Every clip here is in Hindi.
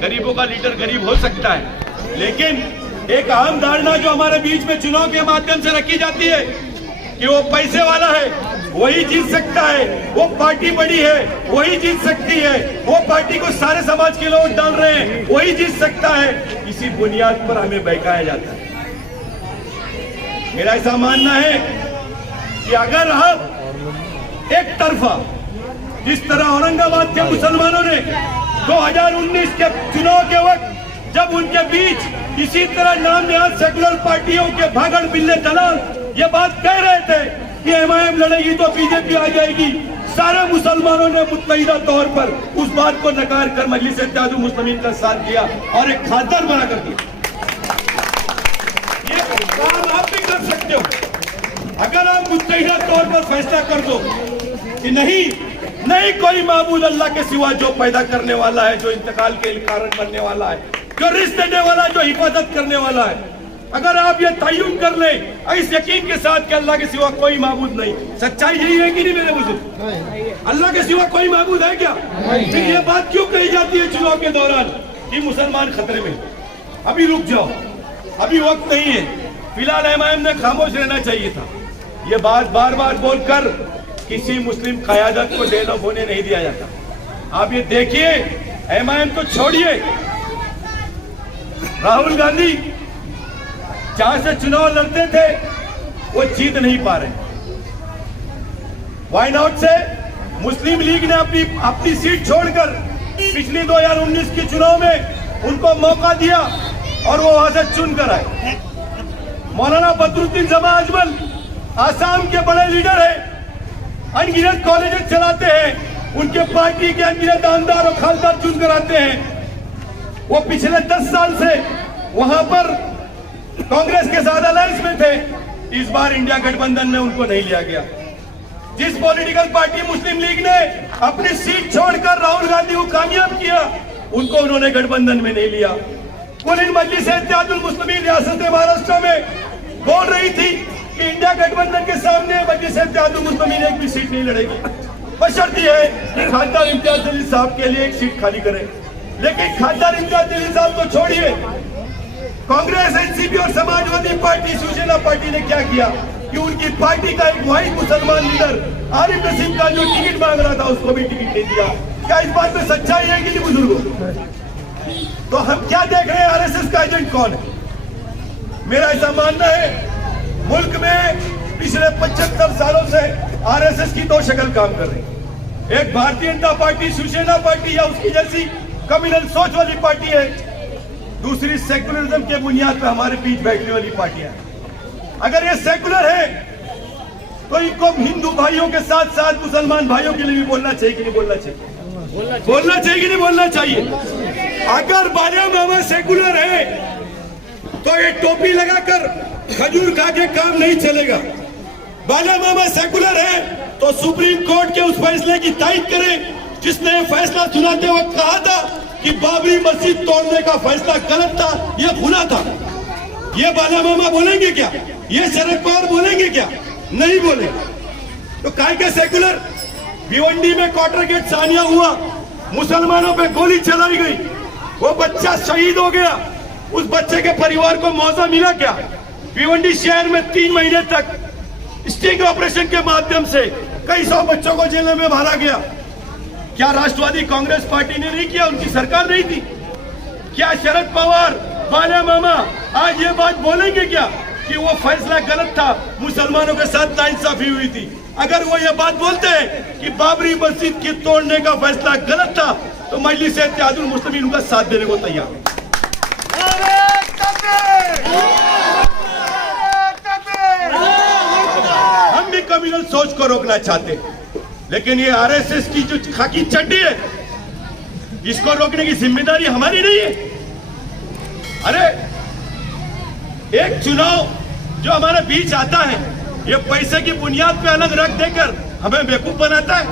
गरीबों का लीडर गरीब हो सकता है, लेकिन एक आम धारणा जो हमारे बीच में चुनाव के माध्यम से रखी जाती है कि वो पैसे वाला है वही जीत सकता है, वो पार्टी बड़ी है वही जीत सकती है, वो पार्टी को सारे समाज के लोग डाल रहे हैं वही जीत सकता है, इसी बुनियाद पर हमें बहकाया जाता है। मेरा ऐसा मानना है कि अगर हम एक तरफा जिस तरह औरंगाबाद के मुसलमानों ने 2019 के चुनाव के वक्त जब उनके बीच इसी तरह नाम नहाद सेकुलर पार्टियों के भागड़ बिल्ले दलाल ये बात कह रहे थे कि एमआईएम लड़ेगी तो बीजेपी आ जाएगी, सारे मुसलमानों ने मुत्तहिदा तौर पर उस बात को नकार कर मजलिस इत्तेहादुल मुस्लिमीन का साथ दिया और एक खासदार बना कर दिया। ये काम आप भी कर सकते हो अगर आप मुत्तहिदा तौर पर फैसला कर दो कि नहीं कोई माबूद अल्लाह के सिवा जो पैदा करने वाला है, जो इंतकाल के कारण बनने वाला है, जो रिस्क देने वाला है, जो हिफाजत करने वाला है, अगर आप ये तय्युम कर ले इस यकीन के साथ कि अल्लाह के सिवा कोई माबूद नहीं, सच्चाई यही है कि नहीं मेरे बुजुर्ग? अल्लाह के सिवा कोई माबूद है क्या? फिर ये बात क्यों कही जाती है चुनाव के दौरान कि मुसलमान खतरे में? अभी रुक जाओ, अभी वक्त नहीं है, फिलहाल एमआईएम ने खामोश रहना चाहिए था। ये बात बार बार बोलकर किसी मुस्लिम क़यादत को डेवलप होने नहीं दिया जाता। आप ये देखिए, एमआईएम तो छोड़िए, राहुल गांधी जहां से चुनाव लड़ते थे वो जीत नहीं पा रहे। वाई नॉट से मुस्लिम लीग ने अपनी सीट छोड़कर पिछली 2019 के चुनाव में उनको मौका दिया और वो वहां से चुन कर आए। मौलाना बदरुद्दीन जमा अजमल आसाम के बड़े लीडर हैं, अनगिनत कॉलेजेस चलाते हैं, उनके पार्टी के अनगिनत आमदार और खासदार चुन कर आते हैं। वो पिछले 10 साल से वहां पर कांग्रेस के साथ अलायंस में थे, इस बार इंडिया गठबंधन में उनको नहीं लिया गया। जिस पॉलिटिकल पार्टी मुस्लिम लीग ने अपनी सीट छोड़कर राहुल गांधी को कामयाब किया, उनको उन्होंने गठबंधन में नहीं लिया। कुल इन मजलिस इत्तेहादुल मुस्लिमीन रियासत महाराष्ट्र में बोल रही थी कि इंडिया गठबंधन के सामने मजलिस इत्तेहादुल मुस्लिमीन एक भी सीट नहीं लड़ेगी, बशर्ते है कि खासदार इम्तियाज जलील साहब के लिए एक सीट खाली करें। लेकिन खासदार इम्तियाज जलील साहब को छोड़िए, कांग्रेस, एनसीपी और समाजवादी पार्टी, शिवसेना पार्टी ने क्या किया कि उनकी पार्टी का एक वाहिद मुसलमान लीडर आरिफ नसीम का जो टिकट मांग रहा था उसको भी टिकट नहीं दिया। क्या इस बात में सच्चाई है कि नहीं बुजुर्गों? तो हम क्या देख रहे हैं, आरएसएस का एजेंट कौन है? मेरा ऐसा मानना है मुल्क में पिछले 75 सालों से आरएसएस की दो शक्ल काम कर रही है। एक भारतीय जनता पार्टी, शिवसेना पार्टी या उसकी जैसी कम्युनल सोच वाली पार्टी है, दूसरी सेकुलरिज्म के बुनियाद पर हमारे बीच बैठने वाली पार्टियां। अगर ये सेकुलर है तो इनको हिंदू भाइयों के साथ साथ मुसलमान भाइयों के लिए भी बोलना चाहिए कि नहीं बोलना चाहिए? बोलना चाहिए कि नहीं बोलना चाहिए? अगर बालिया मामा सेकुलर है तो ये टोपी लगाकर खजूर खा के काम नहीं चलेगा। बालिया मामा सेकुलर है तो सुप्रीम कोर्ट के उस फैसले की तायद करें जिसने फैसला सुनाते वक्त कहा था कि बाबरी मस्जिद तोड़ने का फैसला गलत था, यह गुनाह था। ये बाला मामा बोलेंगे क्या? ये शरद पवार बोलेंगे क्या? नहीं बोलेंगे। तो काय के सेकुलर? भिवंडी में क्वार्टर गेट सानिया हुआ, मुसलमानों पे गोली चलाई गई, वो बच्चा शहीद हो गया, उस बच्चे के परिवार को मुआवजा मिला क्या? भिवंडी शहर में 3 महीने तक स्टिंग ऑपरेशन के माध्यम से कई 100 बच्चों को जेल में मारा गया। क्या राष्ट्रवादी कांग्रेस पार्टी ने नहीं किया? उनकी सरकार नहीं थी क्या? शरद पवार, बाला मामा आज ये बात बोलेंगे क्या कि वो फैसला गलत था, मुसलमानों के साथ नाइंसाफी हुई थी? अगर वो ये बात बोलते हैं कि बाबरी मस्जिद की तोड़ने का फैसला गलत था तो मजलिस इत्तेहादुल मुस्लिमीन उनका साथ देने को तैयार है। हम भी कम्युनल सोच को रोकना चाहते हैं, लेकिन ये आरएसएस की जो खाकी चड्डी है इसको रोकने की जिम्मेदारी हमारी नहीं है। अरे एक चुनाव जो हमारे बीच आता है ये पैसे की बुनियाद पे अलग रख देकर हमें बेवकूफ बनाता है।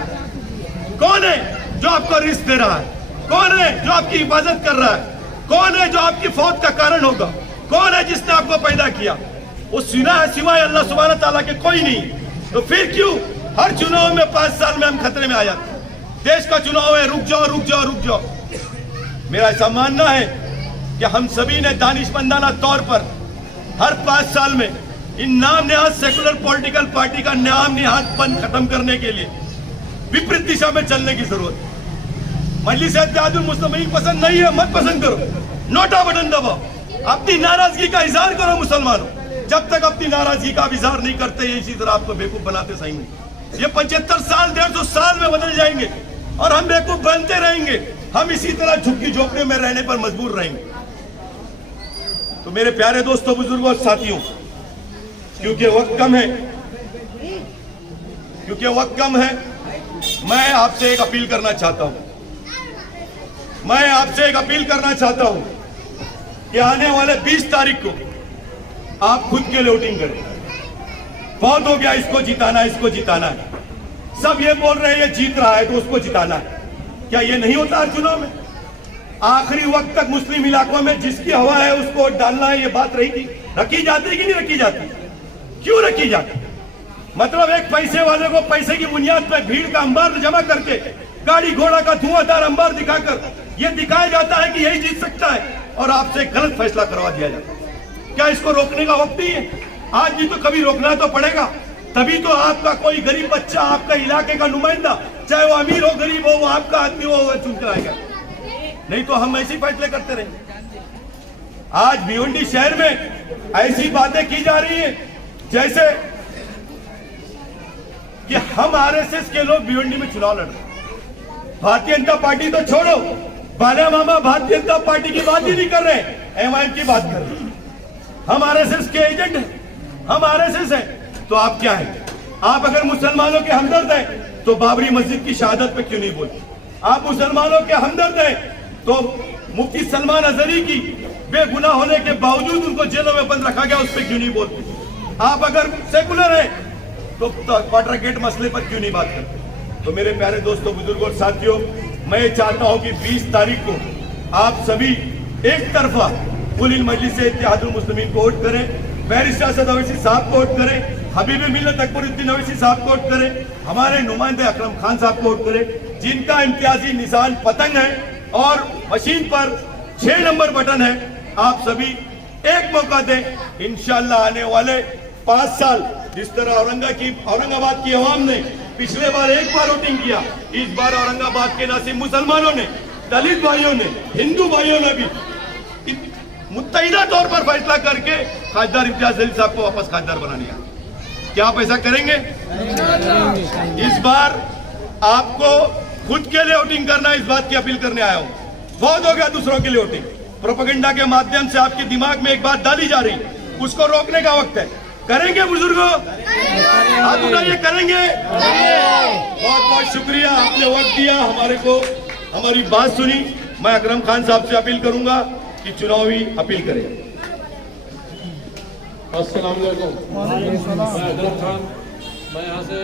कौन है जो आपको रिस्क दे रहा है? कौन है जो आपकी हिफाजत कर रहा है? कौन है जो आपकी फौत का कारण होगा? कौन है जिसने आपको पैदा किया? वो सुना है सिवाय अल्लाह सुब्हानहू तआला के कोई नहीं। तो फिर क्यों हर चुनाव में 5 साल में हम खतरे में आ जाते हैं? देश का चुनाव है, रुक जाओ रुक जाओ रुक जाओ। मेरा ऐसा मानना है कि हम सभी ने दानिशमंदाना तौर पर हर 5 साल में इन नाम नेहाद सेकुलर पॉलिटिकल पार्टी का नाम नेहाद पन खत्म करने के लिए विपरीत दिशा में चलने की जरूरत है। मजलिस इत्तेहादुल मुस्लिमीन पसंद नहीं है, मत पसंद करो, नोटा बटन दबाओ, अपनी नाराजगी का इजहार करो मुसलमानों। जब तक अपनी नाराजगी का इजहार नहीं करते इसी तरह आपको बेवकूफ बनाते सही नहीं। ये 75 साल 150 साल में बदल जाएंगे और हम बेवकूफ बनते रहेंगे, हम इसी तरह झुग्गी झोपड़े में रहने पर मजबूर रहेंगे। तो मेरे प्यारे दोस्तों, बुजुर्गों और साथियों, क्योंकि वक्त कम है, मैं आपसे एक अपील करना चाहता हूं कि आने वाले 20 तारीख को आप खुद के लिए वोटिंग करें। बहुत हो गया इसको जिताना है। सब ये बोल रहे हैं ये जीत रहा है तो उसको जिताना है। क्या ये नहीं होता हर चुनाव में? आखिरी वक्त तक मुस्लिम इलाकों में जिसकी हवा है उसको वोट डालना है, ये बात रखी जाती कि नहीं रखी जाती? क्यों रखी जाती? मतलब एक पैसे वाले को पैसे की बुनियाद पर भीड़ का अंबार जमा करके, गाड़ी घोड़ा का धुआंधार अंबार दिखाकर यह दिखाया जाता है कि यही जीत सकता है और आपसे गलत फैसला करवा दिया जाता है। क्या इसको रोकने का वक्त नहीं है? आज भी तो कभी रोकना तो पड़ेगा, तभी तो आपका कोई गरीब बच्चा, आपका इलाके का नुमाइंदा, चाहे वो अमीर हो गरीब हो, वो आपका आदमी हो, चुन कर आएगा। नहीं तो हम ऐसे फैसले करते रहेंगे। आज भिवंडी शहर में ऐसी बातें की जा रही है जैसे कि हम आरएसएस के लोग भिवंडी में चुनाव लड़ रहे हैं। भारतीय जनता पार्टी तो छोड़ो, बाला मामा भारतीय जनता पार्टी की बात ही नहीं कर रहे, एमआईएम की बात कर रहे हैं। हम आरएसएस के एजेंट हैं, हम आरएसएस हैं, तो आप क्या हैं? आप अगर मुसलमानों के हमदर्द हैं तो बाबरी मस्जिद की शहादत पे क्यों नहीं बोलते? आप मुसलमानों के हमदर्द हैं तो मुफ्ती सलमान अजहरी की बेगुनाह होने के बावजूद उनको जेलों में बंद रखा गया, उस पर क्यों नहीं बोलते? आप अगर सेकुलर हैं तो क्वार्टर गेट मसले पर क्यों नहीं बात करते? तो मेरे प्यारे दोस्तों, बुजुर्गों और साथियों, मैं चाहता हूं कि 20 तारीख को आप सभी एक तरफा कुल मजलिस इत्तेहादुल मुस्लिमीन को वोट करें, बैरिस्टर असद अवैसी साहब को वोट करें, हबीब मिल्लत अकबरुद्दीन अवैसी साहब को वोट करें, हमारे नुमाइंदे अकरम खान साहब को वोट करें, जिनका इम्तियाजी निशान पतंग है और मशीन पर 6 नंबर बटन है। आप सभी एक मौका दें। इंशाअल्लाह आने वाले 5 साल जिस तरह औरंगाबाद की अवाम ने पिछले बार एक बार वोटिंग किया, इस बार औरंगाबाद के नासिब मुसलमानों ने, दलित भाइयों ने, हिंदू भाइयों ने भी मुत्तहिदा तौर पर फैसला करके खासदार इम्तियाज जलील साहब को वापस खासदार बना लिया। क्या आप ऐसा करेंगे? इस बार आपको खुद के लिए वोटिंग करना, इस बात की अपील करने आया हूं। बहुत हो गया दूसरों के लिए वोटिंग, प्रोपेगेंडा के माध्यम से आपके दिमाग में एक बात डाली जा रही, उसको रोकने का वक्त है। करेंगे बुजुर्गों? आप उठाइए, करेंगे? बहुत बहुत शुक्रिया, आपने वक्त दिया, हमारी बात सुनी। मैं अकरम खान साहब से अपील करूंगा कि चुनावी अपील करें। अस्सलाम वालेकुम। मैं अकरम खान, मैं यहाँ से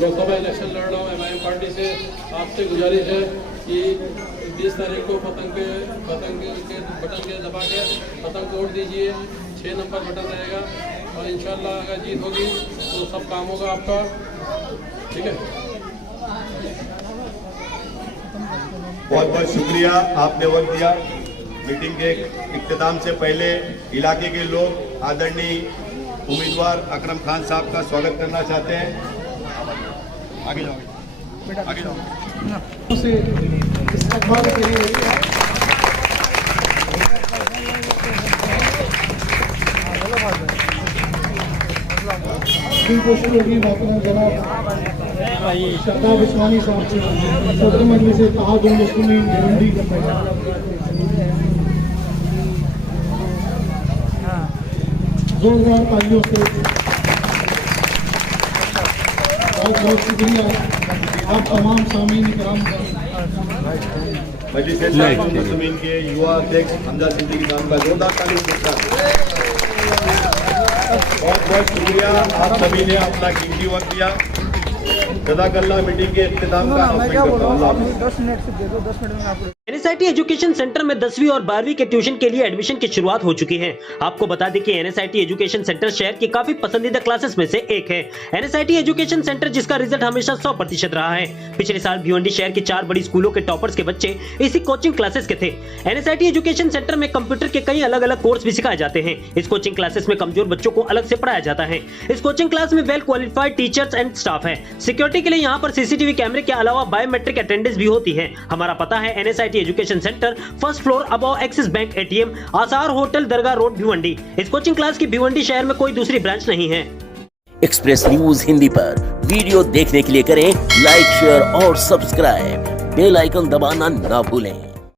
लोकसभा इलेक्शन लड़ रहा हूँ एमआईएम पार्टी से। आपसे गुजारिश है कि 20 तारीख को पतंग के बटन के दबा के पतंग को वोट दीजिए। 6 नंबर बटन रहेगा और इंशाल्लाह अगर जीत होगी तो सब काम होगा आपका। ठीक है, बहुत बहुत शुक्रिया, आपने वक्त दिया। मीटिंग के इख्तिताम से पहले इलाके के लोग आदरणीय उम्मीदवार अकरम खान साहब का स्वागत करना चाहते हैं। आगे जाओ, आगे जाओ। क्वेश्चन होगी जनाब शताब उस्मानी साहब से, सदर मजलिस इत्तेहादुल मुस्लिमीन भिवंडी जोरदार तालियों से बहुत बहुत शुक्रिया आप तमाम सामीन कराम। मजलिस इत्तेहादुल मुस्लिमीन के युवा अध्यक्ष हमजा सिद्दीकी साहब का जोरदार तालियों के साथ बहुत बहुत शुक्रिया। आप सभी ने अपना कीमती वक्त दिया। जज़ाकल्लाह। मीटिंग के इख्तिताम का 10 मिनट से दे दो, 10 मिनट में आपको एनएसआईटी एजुकेशन सेंटर में 10वीं और 12वीं के ट्यूशन के लिए एडमिशन की शुरुआत हो चुकी है। आपको बता दें कि एनएसआईटी एजुकेशन सेंटर शहर की काफी पसंदीदा क्लासेस में से एक है। एनएसआईटी एजुकेशन सेंटर जिसका रिजल्ट हमेशा 100% रहा है। पिछले साल भिवंडी शहर के 4 बड़ी स्कूलों के टॉपर्स के बच्चे इसी कोचिंग क्लासेस के थे। एनएसआईटी एजुकेशन सेंटर में कंप्यूटर के कई अलग अलग कोर्स भी सिखाए जाते हैं। इस कोचिंग क्लासेस में कमजोर बच्चों को अलग से पढ़ाया जाता है। इस कोचिंग क्लास में well qualified teachers and staff है। सिक्योरिटी के लिए यहाँ पर सीसीटीवी कैमरे के अलावा बायोमेट्रिक अटेंडेंस भी होती है। हमारा पता है NSIT education centre, first floor above axis bank ATM, आसार होटल, दरगाह रोड, भिवंडी। इस कोचिंग क्लास की भिवंडी शहर में कोई दूसरी ब्रांच नहीं है। एक्सप्रेस न्यूज हिंदी पर वीडियो देखने के लिए करें लाइक, शेयर और सब्सक्राइब। बेल आइकन दबाना ना भूलें।